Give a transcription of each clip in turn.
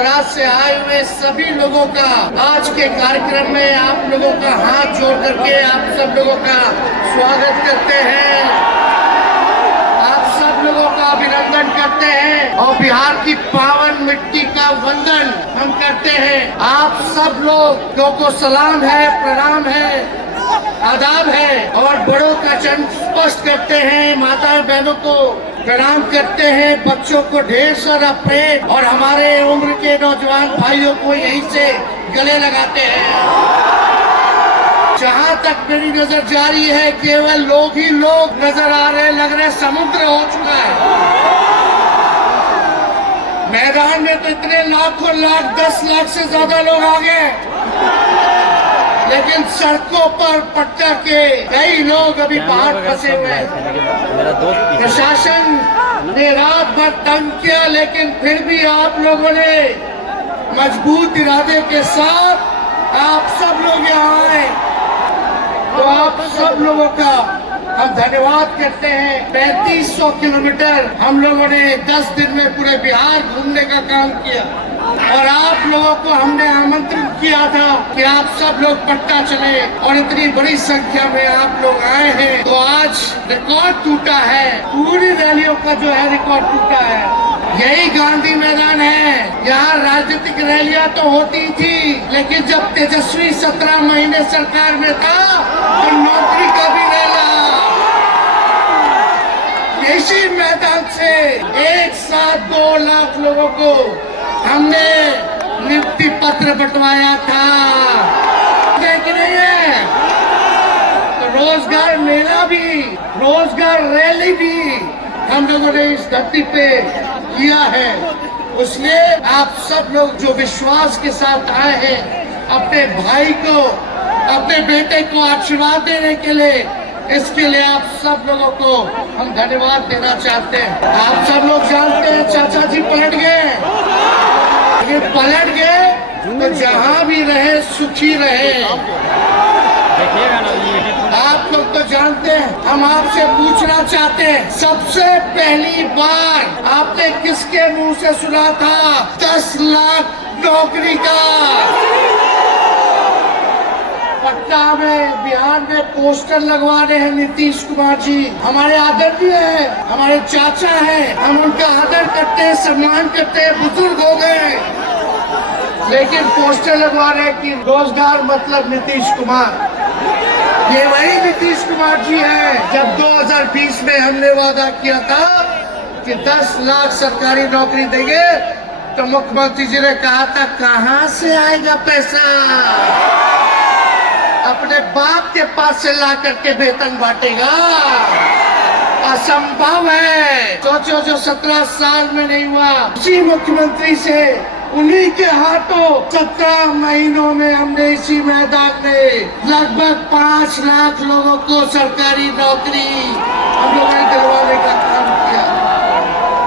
गुजरात से आए हुए सभी लोगों का आज के कार्यक्रम में आप लोगों का हाथ जोड़ करके आप सब लोगों का स्वागत करते हैं, आप सब लोगों का अभिनंदन करते हैं और बिहार की पावन मिट्टी का वंदन हम करते हैं। आप सब लोगों को सलाम है, प्रणाम है, आदाब है और बड़ों का चरण स्पर्श करते हैं, माता बहनों को प्रणाम करते हैं, बच्चों को ढेर सारा प्रेम और हमारे उम्र के नौजवान भाइयों को यहीं से गले लगाते हैं। जहाँ तक मेरी नजर जा रही है केवल लोग ही लोग नजर आ रहे, लग रहे समुद्र हो चुका है। मैदान में तो इतने लाखों लाख 10 लाख से ज्यादा लोग आ गए, लेकिन सड़कों पर पटना के कई लोग अभी बाहर फंसे हुए हैं। प्रशासन ने रात भर तंग किया, लेकिन फिर भी आप लोगों ने मजबूत इरादे के साथ आप सब लोग यहाँ आए, तो आप सब लोगों का हम धन्यवाद करते हैं। 3500 किलोमीटर हम लोगों ने 10 दिन में पूरे बिहार घूमने का काम किया और आप लोगों को हमने आमंत्रित किया था कि आप सब लोग पटना चले और इतनी बड़ी संख्या में आप लोग आए हैं, तो आज रिकॉर्ड टूटा है। पूरी रैलियों का जो है रिकॉर्ड टूटा है। यही गांधी मैदान है, यहाँ राजनीतिक रैलियां तो होती थी, लेकिन जब तेजस्वी 17 महीने सरकार में था तो नौकरी का भी रेला। इसी मैदान से एक साथ 2 लाख लोगों को हमने नियुक्ति पत्र बंटवाया था, कि नहीं है? तो रोजगार मेला भी, रोजगार रैली भी हम लोगों ने इस धरती पे किया है। उसलिए आप सब लोग जो विश्वास के साथ आए हैं अपने भाई को, अपने बेटे को आशीर्वाद देने के लिए, इसके लिए आप सब लोगों को हम धन्यवाद देना चाहते हैं। आप सब लोग जानते हैं चाचा जी पलट गए, लेकिन पलट गए तो जहाँ भी रहे सुखी रहे। आप लोग तो जानते हैं, हम आपसे पूछना चाहते हैं, सबसे पहली बार आपने किसके मुंह से सुना था 10 लाख नौकरी का? पटना में, बिहार में पोस्टर लगवा रहे हैं नीतीश कुमार जी। हमारे आदरणीय है, हमारे चाचा हैं, हम उनका आदर करते हैं, सम्मान करते हैं, बुजुर्ग हो गए, लेकिन पोस्टर लगवा रहे हैं कि रोजगार मतलब नीतीश कुमार। ये वही नीतीश कुमार जी हैं जब 2020 में हमने वादा किया था कि 10 लाख सरकारी नौकरी देंगे, तो मुख्यमंत्री जी ने कहा था कहाँ से आएगा पैसा? अपने बाप के पास से ला करके वेतन बांटेगा? असंभव है। सोचो, जो 17 साल में नहीं हुआ, उसी मुख्यमंत्री से, उन्हीं के हाथों 17 महीनों में हमने इसी मैदान में लगभग 5 लाख लोगों को सरकारी नौकरी हम लोगों ने दिलवाने का काम किया।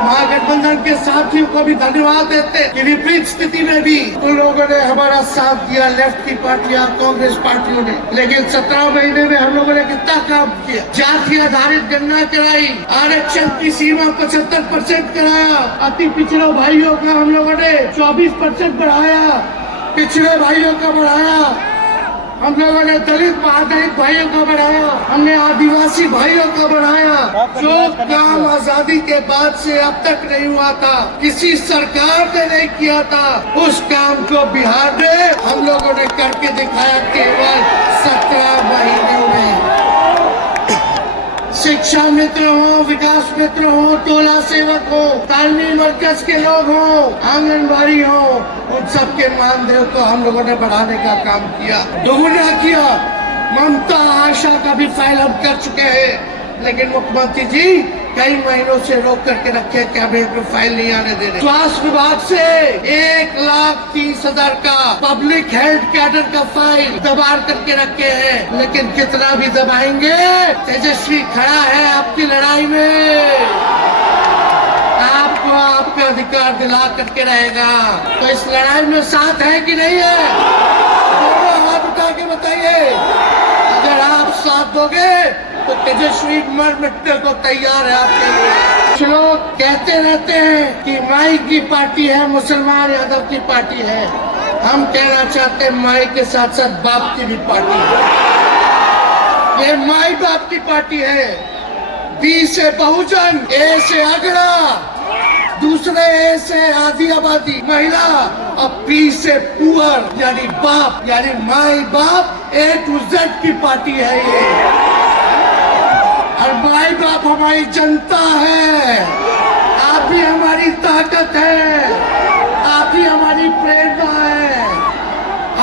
महागठबंधन के साथियों को भी धन्यवाद देते कि विपरीत स्थिति में भी उन लोगों ने हमारा साथ दिया, लेफ्ट की पार्टियां, कांग्रेस पार्टियों ने। लेकिन 17 महीने में हम लोगों ने कितना काम किया? जाति आधारित गणना कराई, आरक्षण की सीमा 75% कराया, अति पिछड़े भाइयों का हम लोगों ने 24% बढ़ाया, पिछड़े भाइयों का बढ़ाया, हम लोगों ने दलित आधारित भाइयों का बढ़ाया, हमने आदिवासी भाइयों का बढ़ाया। जो काम आजादी के बाद से अब तक नहीं हुआ था, किसी सरकार ने नहीं किया था, उस काम को बिहार में हम लोगों ने करके दिखाया केवल 17 महीनों में। शिक्षा मित्र हो, विकास मित्र हो, टोला सेवक हो, तालमेल मरकज के लोग हो, आंगनबाड़ी हो, उन सबके मानदेय को हम लोगों ने बढ़ाने का काम किया, दोगुना किया। ममता आशा का भी फाइल हम कर चुके हैं, लेकिन मुख्यमंत्री जी कई महीनों से रोक करके रखे, कैबिनेट में फाइल नहीं आने दे रहे। स्वास्थ्य विभाग से 1,30,000 का पब्लिक हेल्थ कैडर का फाइल दबा करके रखे हैं, लेकिन कितना भी दबाएंगे, तेजस्वी खड़ा है आपकी लड़ाई में, आपको आपका अधिकार दिला करके रहेगा। तो इस लड़ाई में साथ है कि नहीं है? दोनों हाथ उठा के बताइए। अगर आप साथ दोगे तो तेजस्वी मर मिटने को तैयार है आपके लिए। कुछ लोग कहते रहते हैं कि माई की पार्टी है, मुसलमान यादव की पार्टी है। हम कहना चाहते हैं माई के साथ साथ बाप की भी पार्टी है। ये माई बाप की पार्टी है। बी से बहुजन, ए से अगड़ा, दूसरे ए से आधी आबादी महिला और पी से पुअर यानी बाप, यानी माई बाप ए टू जेड की पार्टी है ये। और माई बाप हमारी जनता है। आप ही हमारी ताकत है, आप ही हमारी प्रेरणा है।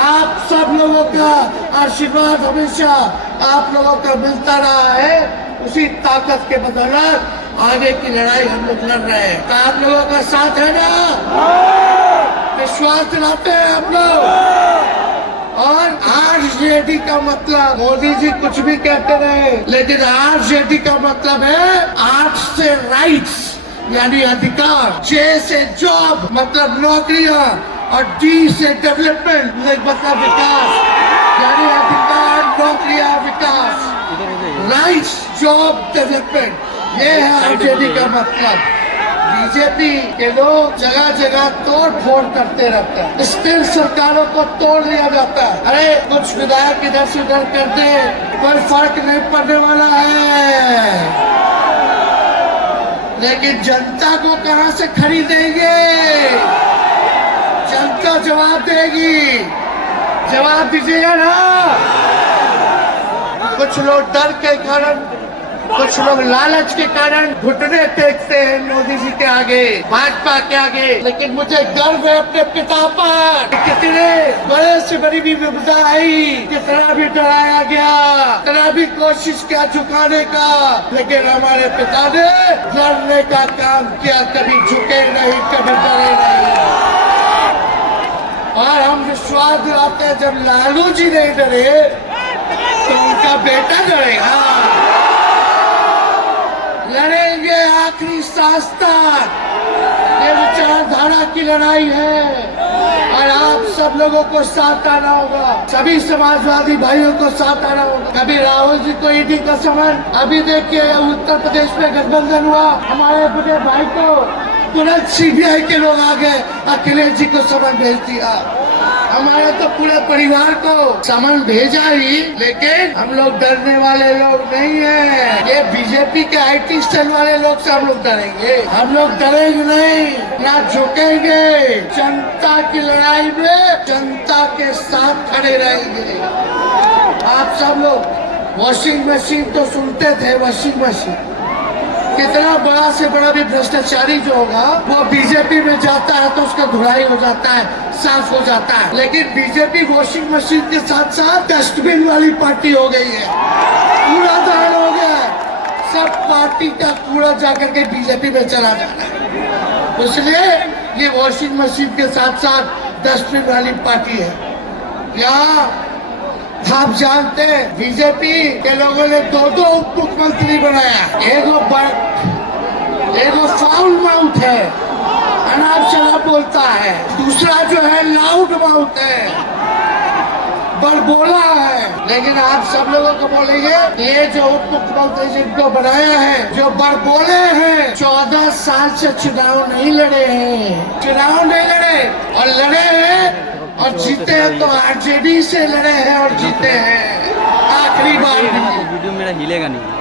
आप सब लोगों का आशीर्वाद हमेशा आप लोगों का मिलता रहा है। उसी ताकत के बदौलत आगे की लड़ाई हम लोग लड़ रहे हैं। तो आप लोगों का साथ है ना? विश्वास दिलाते हैं आप लोग। और आरजेडी का मतलब, मोदी जी कुछ भी कहते रहे, लेकिन आरजेडी का मतलब है आर्ट से राइट्स यानी अधिकार, जे से जॉब मतलब नौकरियां, और डी से डेवलपमेंट मतलब विकास यानी अधिकार, नौकरियां, विकास, राइट्स, जॉब, डेवलपमेंट। ये है आरजेडी का मतलब। बीजेपी के लोग जगह जगह तोड़ फोड़ करते रहते हैं। स्थिर सरकारों को तोड़ दिया जाता है। अरे कुछ विधायक इधर से उधर कर दे, कोई फर्क नहीं पड़ने वाला है। लेकिन जनता को कहां से खरीदेंगे? जनता जवाब देगी। जवाब दीजिएगा ना। कुछ लोग डर के कारण, कुछ लोग लालच के कारण घुटने टेकते हैं मोदी जी के आगे, भाजपा के आगे। लेकिन मुझे गर्व है अपने पिता पर। कितने बड़े से बड़ी भी विपदा आई, कितना भी डराया गया, कितना भी कोशिश किया झुकाने का, लेकिन हमारे पिता ने लड़ने का काम किया। कभी झुके नहीं, कभी डरे नहीं। और हम विश्वास दिलाते हैं जब लालू जी नहीं डरे तो उनका बेटा डरेगा। लड़ेंगे आखिरी सांस तक। ये विचारधारा की लड़ाई है और आप सब लोगों को साथ आना होगा। सभी समाजवादी भाइयों को साथ आना होगा। कभी राहुल जी को ईडी का समन, अभी देखिए उत्तर प्रदेश में गठबंधन हुआ, हमारे बड़े भाई को तुरंत सीबीआई के लोग आ गए, अखिलेश जी को समन भेज दिया। हमारे तो पूरे परिवार को समन भेजा ही, लेकिन हम लोग डरने वाले लोग नहीं हैं। ये बीजेपी के आईटी सेल वाले लोग से हम लोग डरेंगे? हम लोग डरेंगे नहीं, ना झुकेंगे। जनता की लड़ाई में जनता के साथ खड़े रहेंगे। आप सब लोग वॉशिंग मशीन तो सुनते थे, वॉशिंग मशीन कितना बड़ा से बड़ा भी भ्रष्टाचारी जो होगा वो बीजेपी में जाता है तो उसका धुलाई हो जाता है, साफ हो जाता है। लेकिन बीजेपी वॉशिंग मशीन के साथ साथ डस्टबिन वाली पार्टी हो गई है। कूड़ादान हो गया, सब पार्टी का कूड़ा जाकर के बीजेपी में चला जाता है। इसलिए ये वॉशिंग मशीन के साथ साथ डस्टबिन वाली पार्टी है। क्या आप जानते हैं बीजेपी के लोगों ने दो उप मुख्यमंत्री बनाया। एगो फाउल माउथ है, अनाप शनाप बोलता है। दूसरा जो है लाउड माउथ है, बड़बोला है। लेकिन आप सब लोगों को बोलेंगे ये जो उप मुख्यमंत्री जिनको बनाया है, जो बड़बोले हैं, 14 साल से चुनाव नहीं लड़े हैं, चुनाव नहीं लड़े और लड़े हैं और जीते हैं तो आरजेडी से लड़े हैं और जीते हैं आखिरी बार। वीडियो मेरा हिलेगा नहीं।